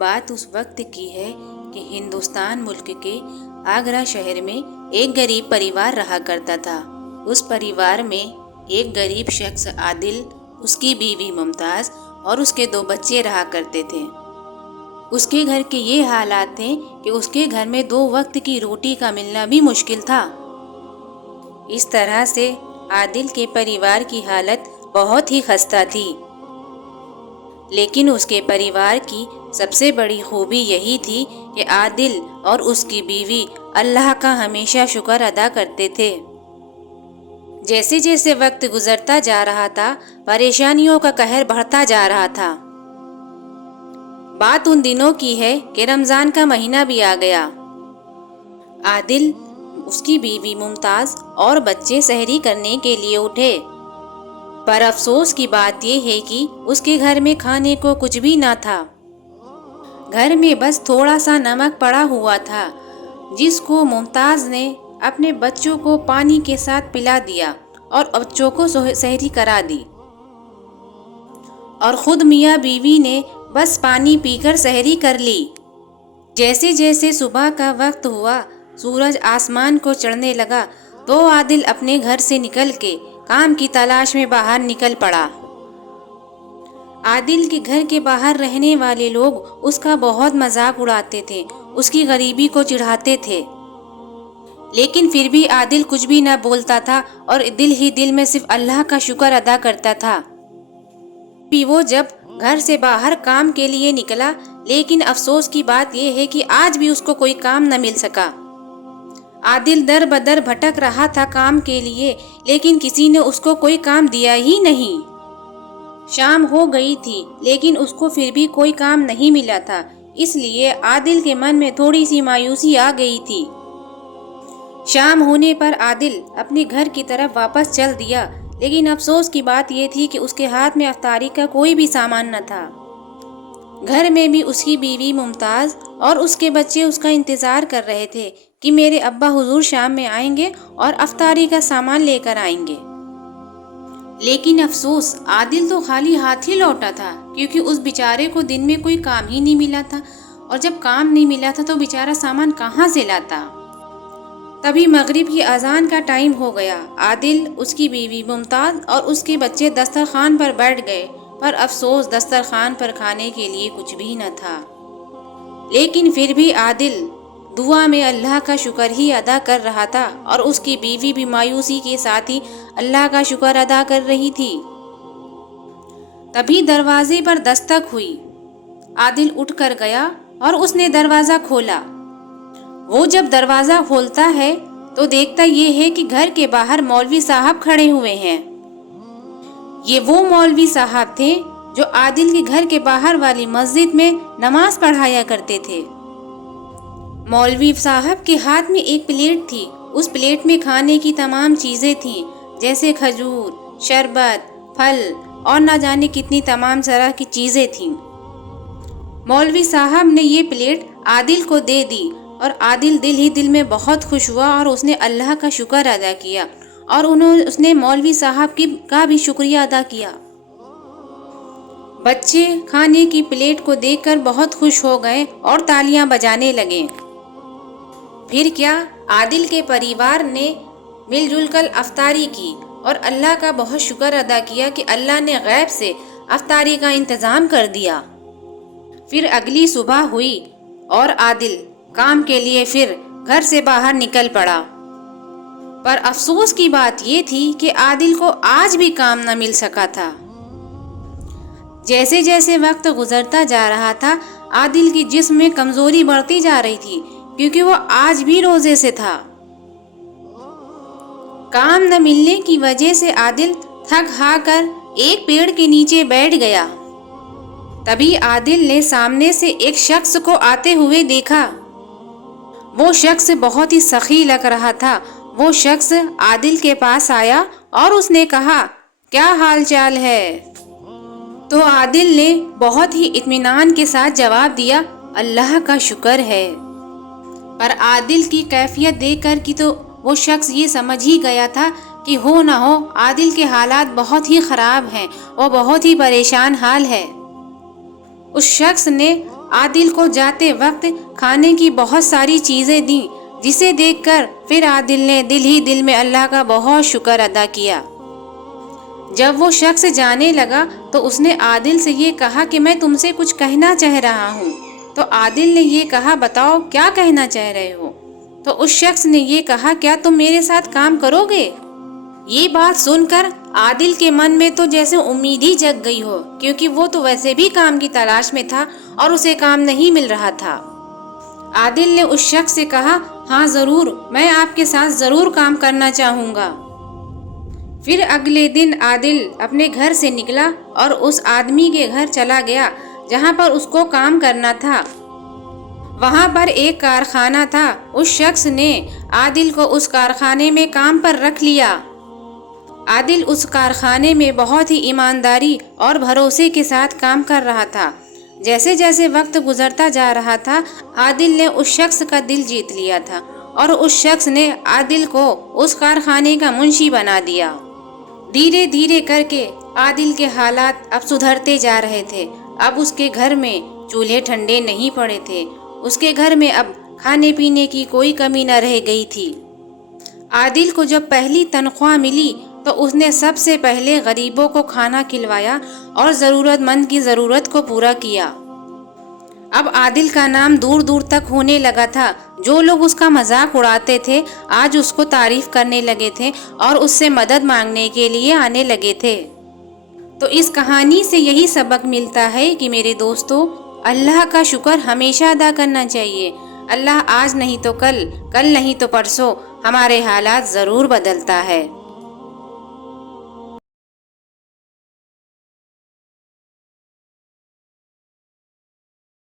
بات اس وقت کی ہے کہ ہندوستان ملک کے آگرہ شہر میں ایک غریب پریوار رہا کرتا تھا۔ اس پریوار میں ایک غریب شخص عادل، اس کی بیوی ممتاز اور اس کے 2 بچے رہا کرتے تھے۔ اس کے گھر کے یہ حالات تھے کہ اس کے گھر میں 2 وقت کی روٹی کا ملنا بھی مشکل تھا۔ اس طرح سے عادل کے پریوار کی حالت بہت ہی خستہ تھی، لیکن اس کے پریوار کی سب سے بڑی خوبی یہی تھی کہ عادل اور اس کی بیوی اللہ کا ہمیشہ شکر ادا کرتے تھے۔ جیسے جیسے وقت گزرتا جا رہا تھا، پریشانیوں کا قہر بڑھتا جا رہا تھا۔ بات ان دنوں کی ہے کہ رمضان کا مہینہ بھی آ گیا۔ عادل، اس کی بیوی ممتاز اور بچے سحری کرنے کے لیے اٹھے، پر افسوس کی بات یہ ہے کہ اس کے گھر میں کھانے کو کچھ بھی نہ تھا۔ گھر میں بس تھوڑا سا نمک پڑا ہوا تھا، جس کو ممتاز نے اپنے بچوں کو پانی کے ساتھ پلا دیا اور بچوں کو سحری کرا دی، اور خود میاں بیوی نے بس پانی پی کر سحری کر لی۔ جیسے جیسے صبح کا وقت ہوا، سورج آسمان کو چڑھنے لگا تو عادل اپنے گھر سے نکل کے کام کی تلاش میں باہر نکل پڑا۔ عادل کے گھر کے باہر رہنے والے لوگ اس کا بہت مذاق اڑاتے تھے، اس کی غریبی کو چڑھاتے تھے، لیکن پھر بھی عادل کچھ بھی نہ بولتا تھا اور دل ہی دل میں صرف اللہ کا شکر ادا کرتا تھا۔ بھی وہ جب گھر سے باہر کام کے لیے نکلا، لیکن افسوس کی بات یہ ہے کہ آج بھی اس کو کوئی کام نہ مل سکا۔ عادل در بدر بھٹک رہا تھا کام کے لیے، لیکن کسی نے اس کو کوئی کام دیا ہی نہیں۔ شام ہو گئی تھی، لیکن اس کو پھر بھی کوئی کام نہیں ملا تھا، اس لیے عادل کے من میں تھوڑی سی مایوسی آ گئی تھی۔ شام ہونے پر عادل اپنے گھر کی طرف واپس چل دیا، لیکن افسوس کی بات یہ تھی کہ اس کے ہاتھ میں افطاری کا کوئی بھی سامان نہ تھا۔ گھر میں بھی اس کی بیوی ممتاز اور اس کے بچے اس کا انتظار کر رہے تھے کہ میرے ابا حضور شام میں آئیں گے اور افطاری کا سامان لے کر آئیں گے۔ لیکن افسوس، عادل تو خالی ہاتھ ہی لوٹا تھا، کیونکہ اس بیچارے کو دن میں کوئی کام ہی نہیں ملا تھا، اور جب کام نہیں ملا تھا تو بیچارہ سامان کہاں سے لاتا۔ تبھی مغرب کی اذان کا ٹائم ہو گیا۔ عادل، اس کی بیوی ممتاز اور اس کے بچے دسترخوان پر بیٹھ گئے، پر افسوس دسترخوان پر کھانے کے لیے کچھ بھی نہ تھا۔ لیکن پھر بھی عادل دعا میں اللہ کا شکر ہی ادا کر رہا تھا، اور اس کی بیوی بھی مایوسی کے ساتھ ہی اللہ کا شکر ادا کر رہی تھی۔ تبھی دروازے پر دستک ہوئی۔ عادل اٹھ کر گیا اور اس نے دروازہ کھولا۔ وہ جب دروازہ کھولتا ہے تو دیکھتا یہ ہے کہ گھر کے باہر مولوی صاحب کھڑے ہوئے ہیں۔ یہ وہ مولوی صاحب تھے جو عادل کے گھر کے باہر والی مسجد میں نماز پڑھایا کرتے تھے۔ مولوی صاحب کے ہاتھ میں ایک پلیٹ تھی، اس پلیٹ میں کھانے کی تمام چیزیں تھیں، جیسے کھجور، شربت، پھل اور نہ جانے کتنی تمام طرح کی چیزیں تھیں۔ مولوی صاحب نے یہ پلیٹ عادل کو دے دی، اور عادل دل ہی دل میں بہت خوش ہوا، اور اس نے اللہ کا شکر ادا کیا، اور اس نے مولوی صاحب کا بھی شکریہ ادا کیا۔ بچے کھانے کی پلیٹ کو دیکھ کر بہت خوش ہو گئے اور تالیاں بجانے لگے۔ پھر کیا، عادل کے پریوار نے مل جل کر افطاری کی اور اللہ کا بہت شکر ادا کیا کہ اللہ نے غیب سے افطاری کا انتظام کر دیا۔ پھر اگلی صبح ہوئی اور عادل کام کے لیے پھر گھر سے باہر نکل پڑا، پر افسوس کی بات یہ تھی کہ عادل کو آج بھی کام نہ مل سکا تھا۔ جیسے جیسے وقت گزرتا جا رہا تھا، عادل کی جسم میں کمزوری بڑھتی جا رہی تھی، کیونکہ وہ آج بھی روزے سے تھا۔ کام نہ ملنے کی وجہ سے عادل تھک ہار کر ایک پیڑ کے نیچے بیٹھ گیا۔ تبھی عادل نے سامنے سے ایک شخص کو آتے ہوئے دیکھا۔ وہ شخص بہت ہی سخی لگ رہا تھا۔ وہ شخص عادل کے پاس آیا اور اس نے کہا، کیا حال چال ہے؟ تو عادل نے بہت ہی اطمینان کے ساتھ جواب دیا، اللہ کا شکر ہے۔ پر عادل کی کیفیت دیکھ کر کی تو وہ شخص یہ سمجھ ہی گیا تھا کہ ہو نہ ہو عادل کے حالات بہت ہی خراب ہیں، وہ بہت ہی پریشان حال ہے۔ اس شخص نے عادل کو جاتے وقت کھانے کی بہت ساری چیزیں دیں، جسے دیکھ کر پھر عادل نے دل ہی دل میں اللہ کا بہت شکر ادا کیا۔ جب وہ شخص جانے لگا تو اس نے عادل سے یہ کہا کہ میں تم سے کچھ کہنا چاہ رہا ہوں۔ تو عادل نے یہ کہا بتاؤ کیا کہنا چاہ رہے ہو؟ تو اس شخص نے یہ کہا کیا تم میرے ساتھ کام کرو گے؟ یہ بات سن کر عادل کے من میں تو جیسے امید ہی جگ گئی ہو، کیونکہ وہ تو ویسے بھی کام کی تلاش میں تھا اور اسے کام نہیں مل رہا تھا۔ عادل نے اس شخص سے کہا ہاں ضرور، میں آپ کے ساتھ ضرور کام کرنا چاہوں گا۔ پھر اگلے دن عادل اپنے گھر سے نکلا اور اس آدمی کے گھر چلا گیا جہاں پر اس کو کام کرنا تھا۔ وہاں پر ایک کارخانہ تھا۔ اس شخص نے عادل کو اس کارخانے میں کام پر رکھ لیا۔ عادل اس کارخانے میں بہت ہی ایمانداری اور بھروسے کے ساتھ کام کر رہا تھا۔ جیسے جیسے وقت گزرتا جا رہا تھا، عادل نے اس شخص کا دل جیت لیا تھا اور اس شخص نے عادل کو اس کارخانے کا منشی بنا دیا۔ دھیرے دھیرے کر کے عادل کے حالات اب سدھرتے جا رہے تھے۔ اب اس کے گھر میں چولہے ٹھنڈے نہیں پڑے تھے۔ اس کے گھر میں اب کھانے پینے کی کوئی کمی نہ رہ گئی تھی۔ عادل کو جب پہلی تنخواہ ملی تو اس نے سب سے پہلے غریبوں کو کھانا کھلوایا اور ضرورت مند کی ضرورت کو پورا کیا۔ اب عادل کا نام دور دور تک ہونے لگا تھا۔ جو لوگ اس کا مذاق اڑاتے تھے آج اس کو تعریف کرنے لگے تھے اور اس سے مدد مانگنے کے لیے آنے لگے تھے۔ تو اس کہانی سے یہی سبق ملتا ہے کہ میرے دوستو، اللہ کا شکر ہمیشہ ادا کرنا چاہیے۔ اللہ آج نہیں تو کل، کل نہیں تو پرسوں ہمارے حالات ضرور بدلتا ہے۔